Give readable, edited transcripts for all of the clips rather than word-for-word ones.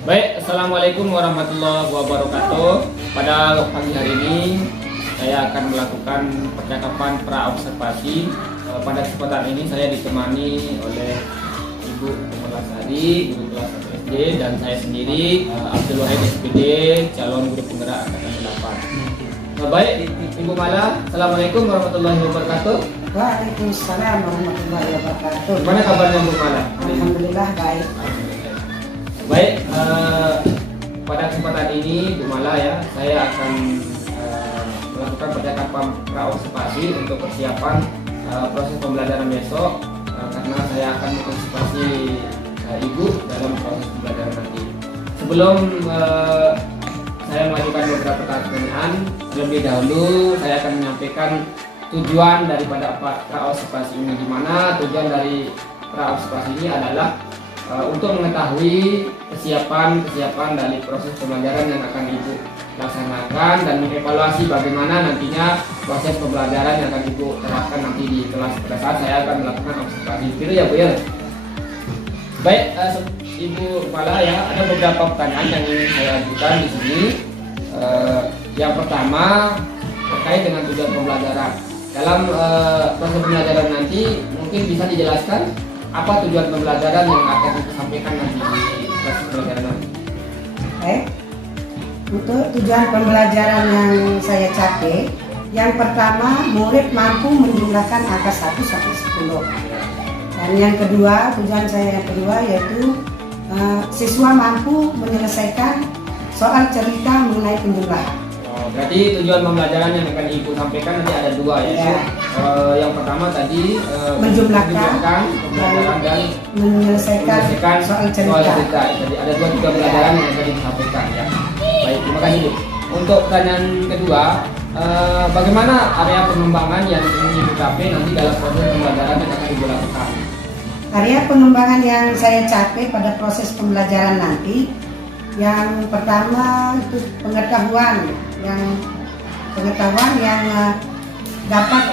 Baik, Assalamualaikum warahmatullahi wabarakatuh. Pada pagi hari ini saya akan melakukan percakapan pra-observasi. Pada kesempatan ini saya ditemani oleh Ibu Pemelasari, guru kelas 1 SD, dan saya sendiri Abdul Wahid SPD, calon guru penggerak angkatan 8. Baik, Ibu Mala, Assalamualaikum warahmatullahi wabarakatuh. Waalaikumsalam warahmatullahi wabarakatuh. Gimana kabarnya Bu Mala? Alhamdulillah baik. Baik, pada kesempatan ini Bu Mala ya, saya akan melakukan percakapan pra-observasi untuk persiapan proses pembelajaran besok, karena saya akan mengobservasi Ibu dalam proses pembelajaran nanti. Sebelum saya mengajukan beberapa pertanyaan, terlebih dahulu saya akan menyampaikan tujuan daripada pra-observasi ini. Di mana tujuan dari pra-observasi ini adalah untuk mengetahui kesiapan dari proses pembelajaran yang akan Ibu laksanakan dan mengevaluasi bagaimana nantinya proses pembelajaran yang akan Ibu terapkan nanti di kelas pada saat saya akan melakukan observasi. Gitu ya Bu ya. Baik, Ibu Kepala ya, ada beberapa pertanyaan yang ingin saya ajukan di sini. Yang pertama terkait dengan tujuan pembelajaran. Dalam proses pembelajaran nanti mungkin bisa dijelaskan apa tujuan pembelajaran yang akan disampaikan nanti di proses pembelajaran nanti? Baik. Untuk tujuan pembelajaran yang saya capai, yang pertama murid mampu menjumlahkan angka 1 sampai 10. Dan yang kedua, tujuan saya yang kedua yaitu siswa mampu menyelesaikan soal cerita mengenai penjumlahan. Berarti tujuan pembelajaran yang akan Ibu sampaikan nanti ada dua ya. Yang pertama tadi menjumlahkan pembelajaran dan menyelesaikan soal cerita. Jadi ada dua tujuan pembelajaran yang akan disampaikan ya. Baik, terima kasih Bu. Untuk pertanyaan kedua, bagaimana area pengembangan yang ingin Ibu capai nanti dalam proses pembelajaran yang akan Ibu lakukan? Area pengembangan yang saya capai pada proses pembelajaran nanti, yang pertama itu pengetahuan yang dapat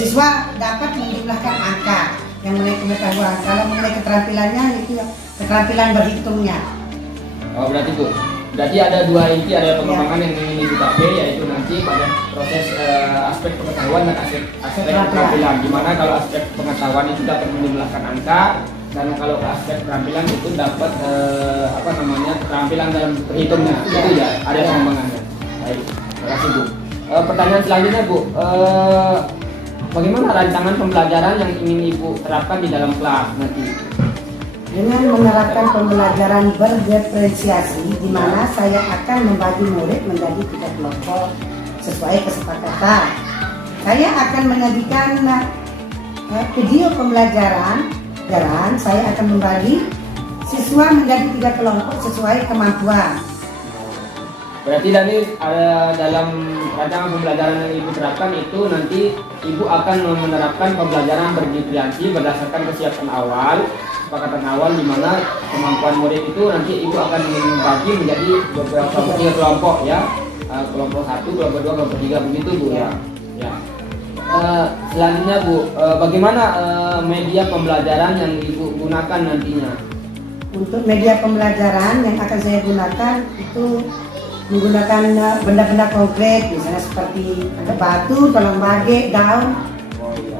siswa dapat menjumlahkan angka yang mengenai pengetahuan. Kalau mengenai keterampilannya itu keterampilan berhitungnya. Oh, berarti ada dua inti area pengembangan yang ingin Ibu capai, yaitu nanti pada proses aspek pengetahuan dan aspek keterampilan. Dimana kalau aspek pengetahuan itu dapat menjumlahkan angka, dan kalau aspek keterampilan itu dapat keterampilan dalam berhitungnya. Itu ya area pengembangannya. Baik, terima kasih Bu. Pertanyaan selanjutnya Bu, bagaimana rancangan pembelajaran yang ingin Ibu terapkan di dalam kelas nanti? Dengan menerapkan pembelajaran berdiferensiasi, di mana saya akan membagi murid menjadi 3 kelompok sesuai kesepakatan. Saya akan menyajikan video pembelajaran dan saya akan membagi siswa menjadi 3 kelompok sesuai kemampuan. Berarti dari dalam rancangan pembelajaran yang Ibu terapkan itu nanti Ibu akan menerapkan pembelajaran berdiferensiasi berdasarkan kesiapan awal, kesepakatan awal, di mana kemampuan murid itu nanti Ibu akan membagi menjadi beberapa 3 kelompok ya, kelompok 1, kelompok 2, kelompok 3 begitu Bu ya. Selanjutnya Bu, bagaimana media pembelajaran yang Ibu gunakan nantinya? Untuk media pembelajaran yang akan saya gunakan itu menggunakan benda-benda konkret, misalnya seperti ada batu, tulang bage, daun. Oh iya.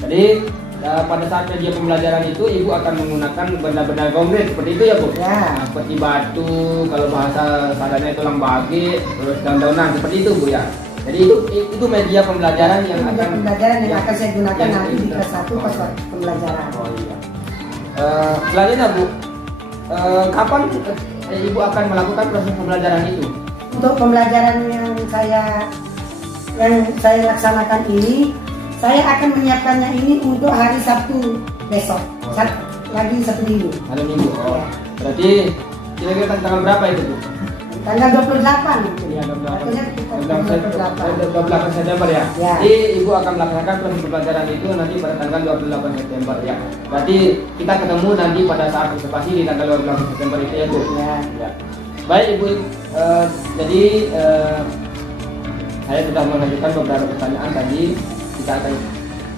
Jadi pada saat media pembelajaran itu Ibu akan menggunakan benda-benda konkret seperti itu ya Bu? Ya. Seperti batu, kalau bahasa sadanya tulang bage, terus daun-daunan seperti itu Bu ya. Jadi itu media pembelajaran yang akan saya gunakan nanti di kelas 1 pas pembelajaran. Oh iya. Selanjutnya Bu, kapan Ibu akan melakukan proses pembelajaran itu? Untuk pembelajaran yang saya laksanakan ini, saya akan menyiapkannya ini untuk hari Sabtu besok, lagi 1 minggu. Hari Minggu. Oh. Berarti kira-kira tanggal berapa itu Bu? Tanggal 28. Iya, 28 September ya. Ya. Jadi Ibu akan melaksanakan proses pembelajaran itu nanti pada tanggal 28 September ya. Berarti kita ketemu nanti pada saat observasi di tanggal 28 September itu ya Bu. Ya. Ya. Baik Ibu, jadi saya sudah mengajukan beberapa pertanyaan tadi.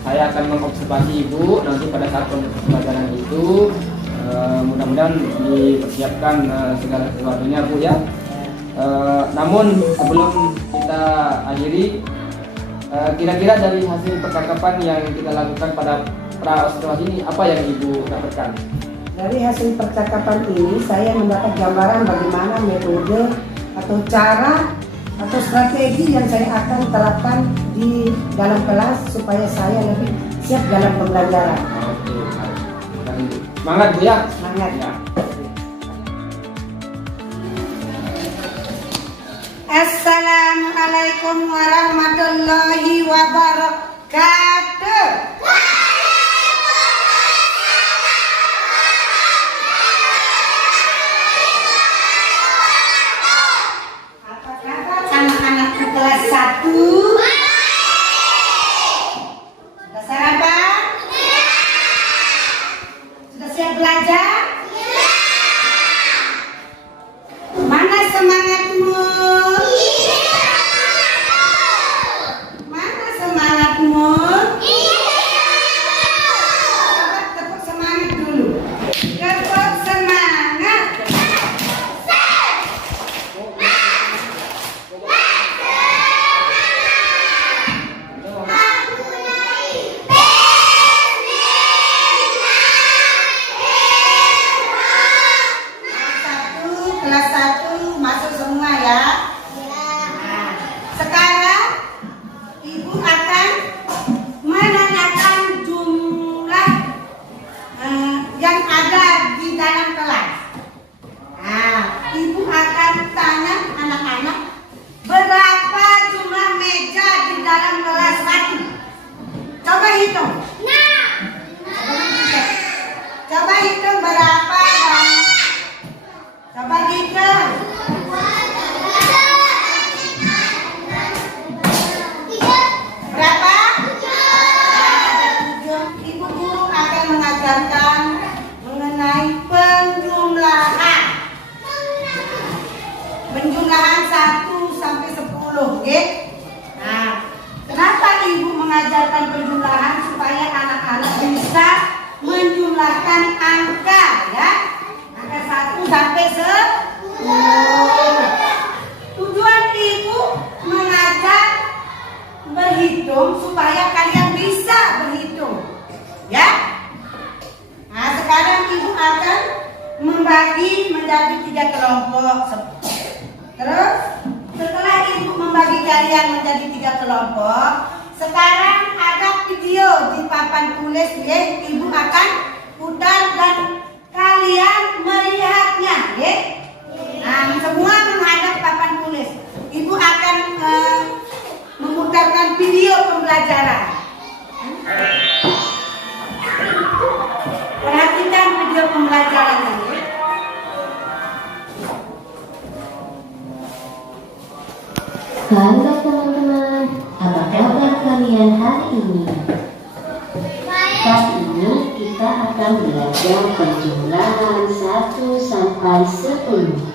Saya akan mengobservasi Ibu nanti pada saat pembelajaran itu. Mudah-mudahan kemudian dipersiapkan segala sesuatunya Bu ya. Namun sebelum kita akhiri, kira-kira dari hasil percakapan yang kita lakukan pada pra-observasi ini apa yang Ibu dapatkan? Dari hasil percakapan ini saya mendapat gambaran bagaimana metode atau cara atau strategi yang saya akan terapkan di dalam kelas supaya saya lebih siap dalam pembelajaran. Oke, semangat Bu ya. Semangat ya. Assalamualaikum warahmatullahi wabarakatuh. Apa kabar anak-anakku kelas 1? Sudah sarapan? Sudah siap belajar? Mana semangatmu? Mana semangatmu? Coba tepuk semangat dulu. Tepuk semangat. Kelas 1 masuk semua ya. Nah, sekarang Ibu akan menanyakan jumlah yang ada di dalam kelas. Nah, Ibu akan tanya anak-anak berapa jumlah meja di dalam kelas 1. Coba hitung. Coba hitung berapa. Coba hitung. Berapa? Ada 7. Ibu guru akan mengajarkan mengenai penjumlahan. Penjumlahan 1 sampai 10, oke? Nah, kenapa Ibu mengajarkan penjumlahan? Supaya anak-anak bisa menjumlahkan angka ya. 1 sampai 10. Tujuan Ibu mengajar berhitung supaya kalian bisa berhitung, ya. Nah, sekarang Ibu akan membagi menjadi 3 kelompok. Terus setelah Ibu membagi kalian menjadi 3 kelompok, sekarang ada video di papan tulis ya. Ibu akan putar dan kalian melihatnya, ya. Nah, semua menghadap papan tulis. Ibu akan memutarkan video pembelajaran. Perhatikan video pembelajaran ini. Halo teman-teman, apa kabar kalian hari ini? Kali ini kita akan belajar penjumlahan 1 sampai 10.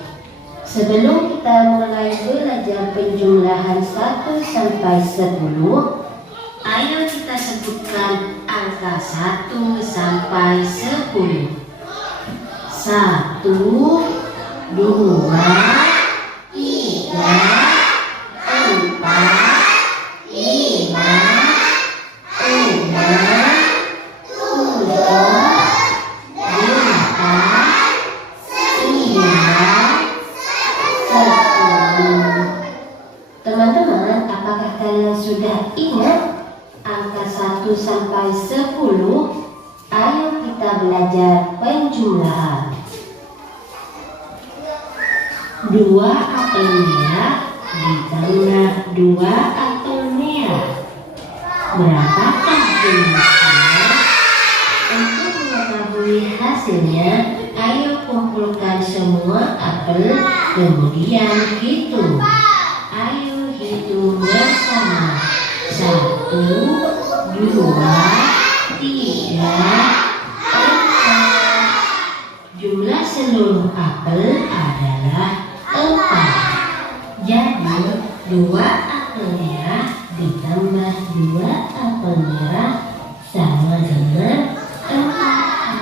Sebelum kita mulai belajar penjumlahan 1 sampai 10, ayo kita sebutkan angka 1 sampai 10. 1, 2, 3, 4, 5, 6, 7. Teman-teman, apakah kalian sudah ingat angka 1 sampai 10? Ayo kita belajar penjumlahan. 2 apel merah ditambah 2 apel merah. Berapakah jumlahnya? Untuk mengetahui hasilnya, ayo kumpulkan semua apel kemudian hitung. Ayo hitung bersama. 1, 2, 3, 4. Jumlah seluruh apel adalah 4. Jadi 2 apel merah ditambah 2 apel merah sama dengan 4.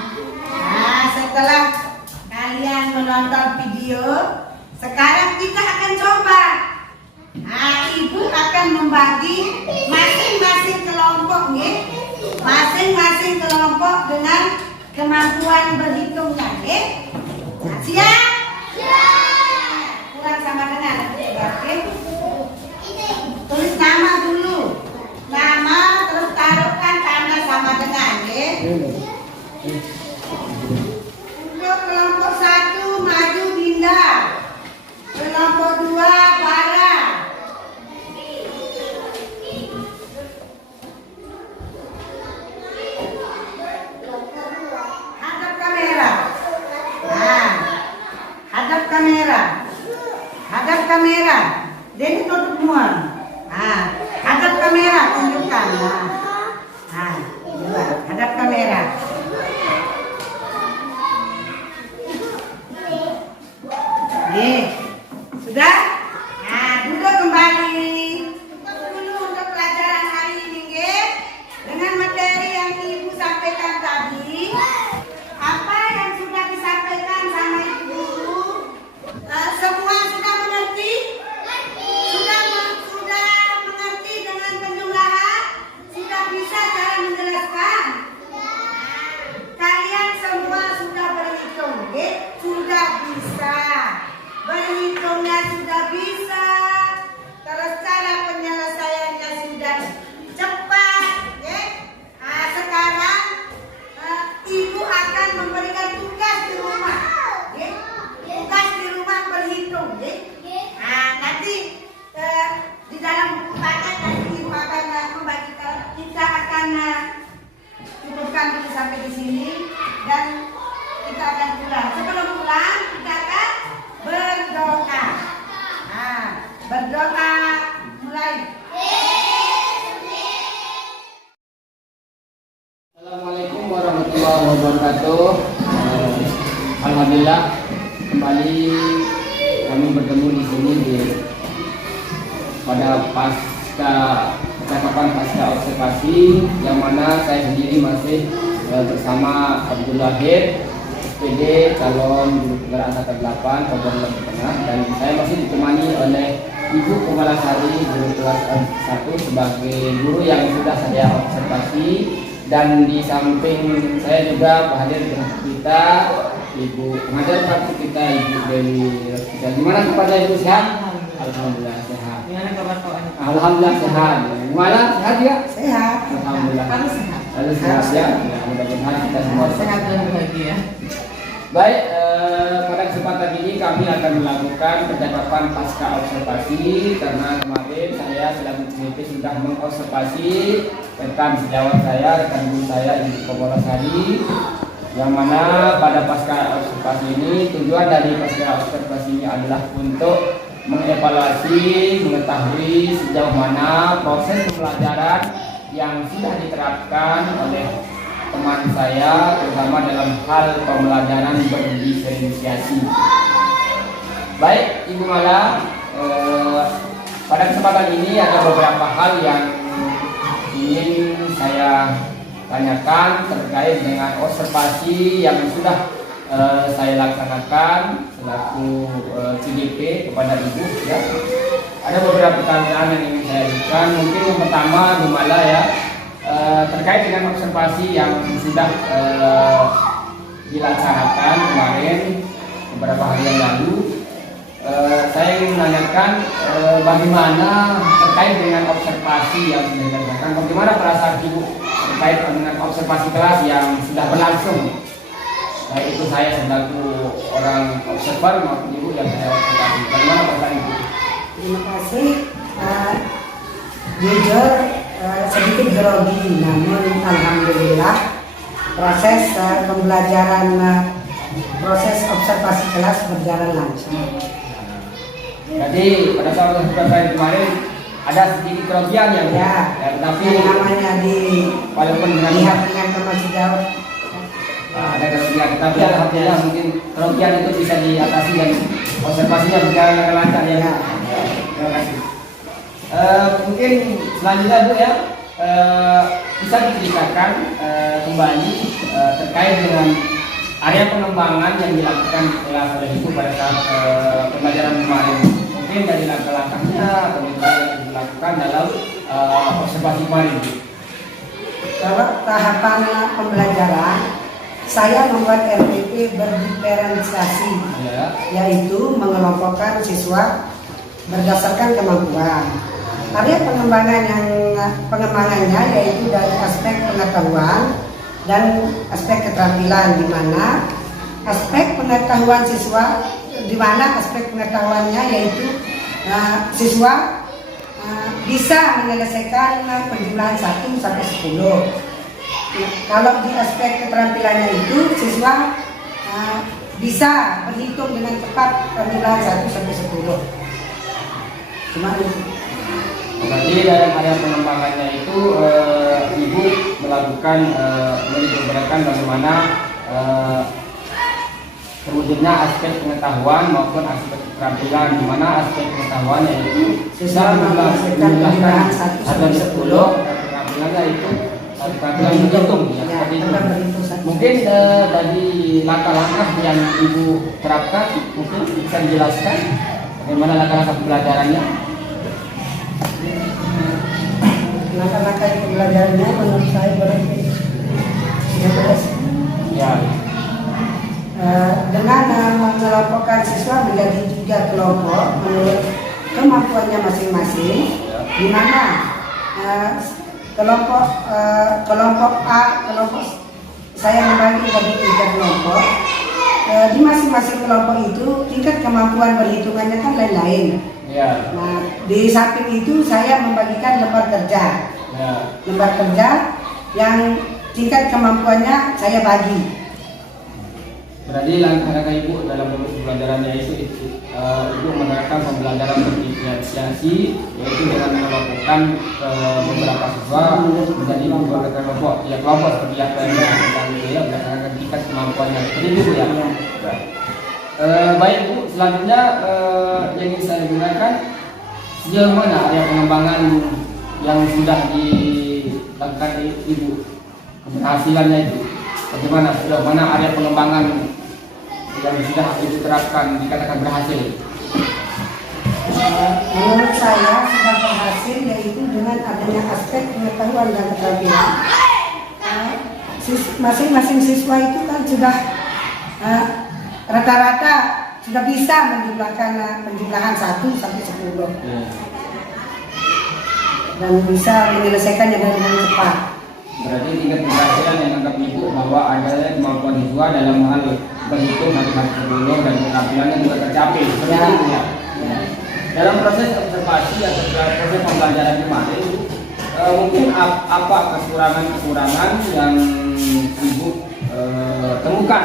Nah, setelah kalian menonton video. Sekarang kita akan coba. Nah, ibu akan membagi masing-masing kelompok, nih. Masing-masing kelompok dengan kemampuan berhitungnya, nih. Nah, siap? Kurang sama dengan, oke? Tulis nama dulu. Nama terus taruhkan tanda sama dengan, nih. Untuk kelompok 1 maju Dinda. Kelompok 2 Bara. Hadap kamera. Nah, hadap kamera. Hadap kamera. Jadi tutup mulut. Nah, hadap kamera tunjukkan. Nah, coba hadap kamera. Nih, sudah? Nah, duduk kembali. Tutup dulu untuk pelajaran hari ini, nggih. Dengan materi yang Ibu sampaikan tadi, apa yang sudah disampaikan sama Ibu guru, semua sudah mengerti? Sudah mengerti dengan penjumlahan? Sudah bisa cara menjelaskan? Kalian semua sudah berhitung, nggih? Sudah bisa. Berhitungnya sudah bisa, terus cara penyelesaiannya sudah cepat, ya. Nah, sekarang Ibu akan memberikan tugas di rumah, ya. Tugas di rumah berhitung, ya. Nah, nanti di dalam buku paket nanti Ibu akan membagikan. Kita akan cukupkan dulu sampai di sini dan kita akan pulang. Sebelum pulang kita akan berdoa. Nah, berdoa mulai. Assalamualaikum warahmatullahi wabarakatuh. Alhamdulillah kembali kami bertemu di sini pada percakapan pasca observasi yang mana saya sendiri masih bersama Abdul Wahid, SPD calon guru penggerak angkatan 8 Kabupaten Tengah, dan saya masih ditemani oleh Ibu Kumalasari guru kelas 1 sebagai guru yang sudah saya observasi, dan di samping saya juga hadir dengan kita Ibu pengajar praktik kita Ibu Dewi Roskita. Gimana kepada Ibu, sehat? Alhamdulillah sehat. Gimana kabar kawan? Alhamdulillah sehat. Gimana, sehat ya? Sehat. Alhamdulillah. Harus sehat. Harus sehat ya. Ya, mudah-mudahan kita semua Sehat dan bahagia. Baik, pada kesempatan ini kami akan melakukan percakapan pasca observasi, karena kemarin saya selaku peneliti sudah mengobservasi rekan sejawat saya, rekan guru saya Ibu Kumalasari, yang mana pada pasca observasi ini tujuan dari pasca observasi ini adalah untuk mengevaluasi, mengetahui sejauh mana proses pembelajaran yang sudah diterapkan oleh teman saya, terutama dalam hal pembelajaran berdiferensiasi. Baik, Ibu Mala, pada kesempatan ini ada beberapa hal yang ingin saya tanyakan terkait dengan observasi yang sudah saya laksanakan selaku CDP kepada Ibu, ya. Ada beberapa pertanyaan yang ingin saya ajukan. Mungkin yang pertama, Ibu Mala, ya, terkait dengan observasi yang sudah dilaksanakan kemarin beberapa hari yang lalu, saya ingin menanyakan bagaimana terkait dengan observasi yang sudah dilaksanakan, bagaimana perasaan Ibu terkait dengan observasi kelas yang sudah berlangsung, baik itu saya selaku orang observer maupun Ibu yang saya observasi. Bagaimana perasaan Ibu? Terima kasih. Jujur sedikit grogi, namun alhamdulillah proses pembelajaran proses observasi kelas berjalan lancar. Jadi pada saat observasi kemarin ada sedikit kerugian yang Ya, tetapi yang namanya walaupun dilihat dengan termasuk jauh. ada kerugian, tapi alhamdulillah mungkin kerugian itu bisa diatasi dan observasinya berjalan dengan lancar, ya. Ya. Terima kasih. Mungkin selanjutnya Bu, ya, bisa diceritakan kembali terkait dengan area pengembangan yang dilakukan oleh Ibu pada saat pembelajaran kemarin. Mungkin dari langkah-langkahnya atau metode yang dilakukan dalam observasi kemarin, Bu. Kalau tahapan pembelajaran, saya membuat RPP berdiferensiasi, yaitu mengelompokkan siswa berdasarkan kemampuan. Area pengembangannya yaitu dari aspek pengetahuan dan aspek keterampilan, di mana aspek pengetahuan siswa, di mana aspek pengetahuannya yaitu siswa bisa menyelesaikan penjumlahan 1 sampai 10. Kalau di aspek keterampilannya itu siswa bisa berhitung dengan cepat penjumlahan 1 sampai 10. Cuma itu. Berarti dalam area pengembangannya itu Ibu melakukan menitikberatkan bagaimana terwujudnya aspek pengetahuan maupun aspek keterampilan, di mana aspek pengetahuan yaitu bisa menjelaskan 1 sampai 10, dan keterampilannya itu keterampilan menghitung, ya, seperti itu. Mungkin dari langkah-langkah yang Ibu terapkan, mungkin bisa dijelaskan bagaimana langkah-langkah pembelajarannya. Langkah-langkah pembelajarannya menurut saya berarti ya. Dengan mengelompokkan siswa menjadi 3 kelompok menurut kemampuannya masing-masing, di mana kelompok A, saya membagi menjadi 3 kelompok. Di masing-masing kelompok itu tingkat kemampuan berhitungannya kan lain-lain. Ya. Nah, di samping itu saya membagikan lembar kerja. Ya. Lembar kerja yang tingkat kemampuannya saya bagi. Berarti langkah-langkah Ibu dalam proses pembelajarannya itu Ibu menerapkan pembelajaran berdiferensiasi, yaitu dengan mengelompokkan beberapa siswa menjadi beberapa kelompok, ya kelompok seperti yang tentang ya berdasarkan tingkat kemampuannya. Seperti itu ya. Baik Bu, selanjutnya yang ingin saya gunakan sejauh mana area pengembangan yang sudah dilakukan Ibu, keberhasilannya itu bagaimana, sejauh mana area pengembangan yang sudah Ibu terapkan dikatakan berhasil? Menurut saya sudah berhasil, yaitu dengan adanya aspek pengetahuan dan keterampilan. Masing-masing siswa itu kan sudah rata-rata sudah bisa menjumlahkan penjumlahan 1 sampai 10 dan bisa menyelesaikannya dengan cepat. Berarti tingkat keberhasilan yang anggap Ibu bahwa adanya kemampuan siswa dalam hal berhitung matematika dulu dan keterampilannya juga tercapai. Seperti itu ya. Dalam proses observasi atau proses pembelajaran kemarin, mungkin apa kekurangan-kekurangan yang Ibu temukan?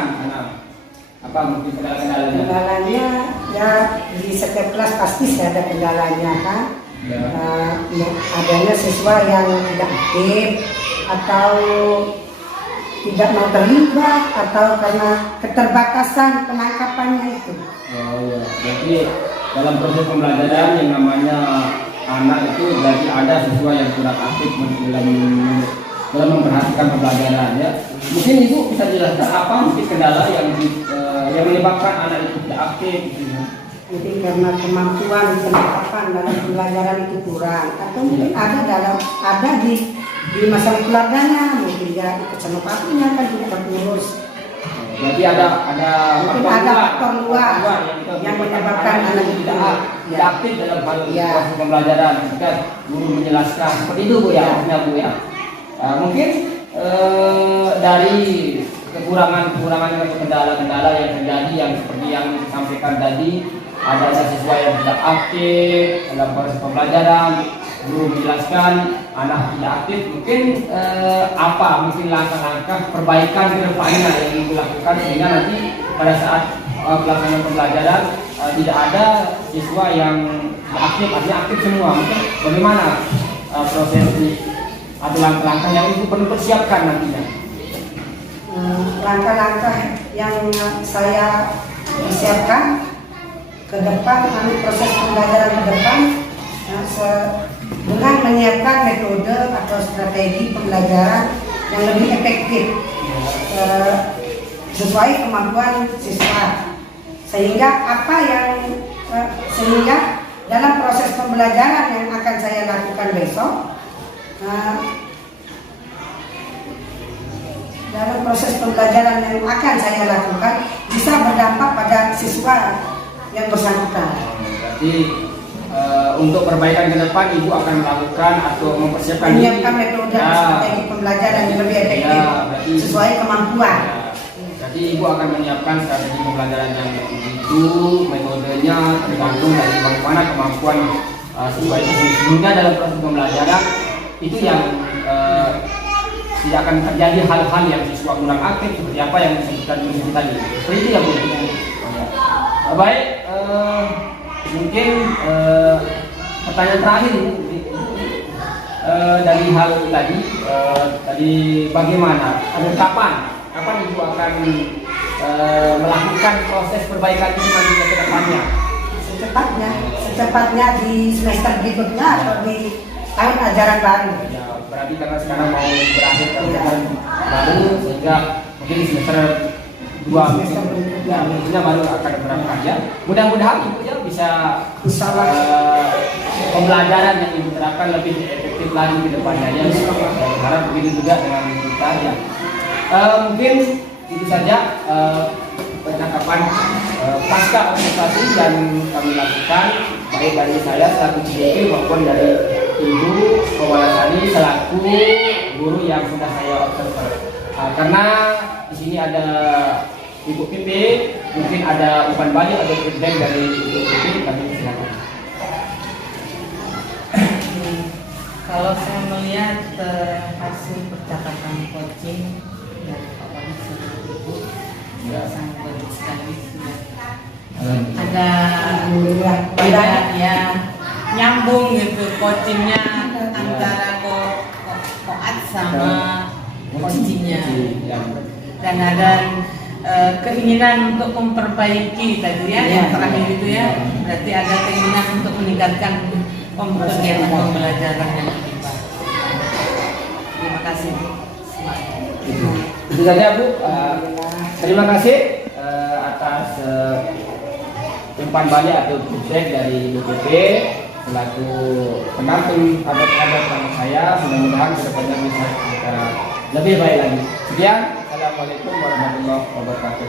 Apa mungkin kendala-kendalanya? Kendalanya ya di setiap kelas pasti ada kendalanya kan. Ya. Adanya siswa yang tidak aktif atau tidak mau terlibat atau karena keterbatasan penangkapannya itu. Oh ya, jadi dalam proses pembelajaran yang namanya anak itu berarti ada siswa yang kurang aktif dalam memperhatikan pembelajaran ya. Mungkin Ibu bisa jelaskan apa mungkin kendala yang menyebabkan anak itu tidak aktif gitu. Mungkin karena kemampuan penangkapan dalam pembelajaran itu kurang, atau mungkin ada di masalah keluarganya, mungkin dia ikut sama papinya kan tidak terurus. Berarti ada faktor luar yang menyebabkan anak itu tidak aktif dalam hal proses pembelajaran ketika guru menjelaskan. Seperti itu Bu ya, Bu ya. Mungkin dari kekurangan atau kendala-kendala yang terjadi yang seperti yang disampaikan tadi, ada siswa yang tidak aktif dalam proses pembelajaran, guru menjelaskan, anak tidak aktif. Mungkin mungkin langkah-langkah perbaikan ke depannya yang dilakukan sehingga nanti pada saat pelaksanaan pembelajaran tidak ada siswa yang tidak aktif, artinya aktif semua. Mungkin bagaimana proses atau langkah-langkah yang itu perlu persiapkan nantinya? Langkah-langkah yang saya siapkan ke depan, proses pembelajaran ke depan dengan menyiapkan metode atau strategi pembelajaran yang lebih efektif. sesuai kemampuan siswa, sehingga dalam proses pembelajaran yang akan saya lakukan besok, bisa berdampak pada siswa yang bersangkutan. Berarti untuk perbaikan ke depan Ibu akan melakukan atau mempersiapkan menyiapkan metode strategi pembelajaran yang lebih efektif sesuai kemampuan. Jadi Ibu akan menyiapkan strategi pembelajaran yang itu, metodenya tergantung dari bagaimana kemampuan siswa itu, sehingga dalam proses pembelajaran itu yang tidak akan terjadi hal-hal yang siswa kurang aktif seperti apa yang disebutkan di tadi. Seperti itu ya Bu. Baik, mungkin pertanyaan terakhir dari hal tadi, bagaimana, kapan Ibu akan melakukan proses perbaikan ini nanti ke depannya? Secepatnya di semester berikutnya atau di tahun ajaran baru. Ya, berarti karena sekarang mau berakhir tahun baru, sehingga mungkin di semester 2 berikutnya baru akan berangkat ya. Mudah-mudahan Ibu ya bisa pembelajaran yang Ibu terapkan lebih efektif lagi ke depannya ya. Saya berharap begitu juga dengan kita ya. Mungkin itu saja percakapan pasca observasi yang kami lakukan, baik dari saya selaku CDP maupun dari Ibu Komalasari selaku guru yang sudah saya observasi. Karena di sini ada Ibu Pipi, mungkin ada umpan balik atau feedback dari Ibu Pipi, kami silakan. Kalau saya melihat hasil percakapan coaching dari Pak Wali sama Ibu, sangat bagus sekali. Ada beda ya, nyambung gitu coachingnya antara koat sama coachingnya, dan ada keinginan untuk memperbaiki tadi ya, yang terakhir itu ya, berarti ada keinginan untuk meningkatkan kegiatan pembelajaran yang lebih baik. Terima kasih Bu. Itu saja Bu. Terima kasih atas umpan balik atau feedback dari BPP selaku pendamping adat-adat sama saya. Mudah-mudahan kedepannya bisa kita lebih baik lagi. Sekian. Assalamualaikum warahmatullahi wabarakatuh.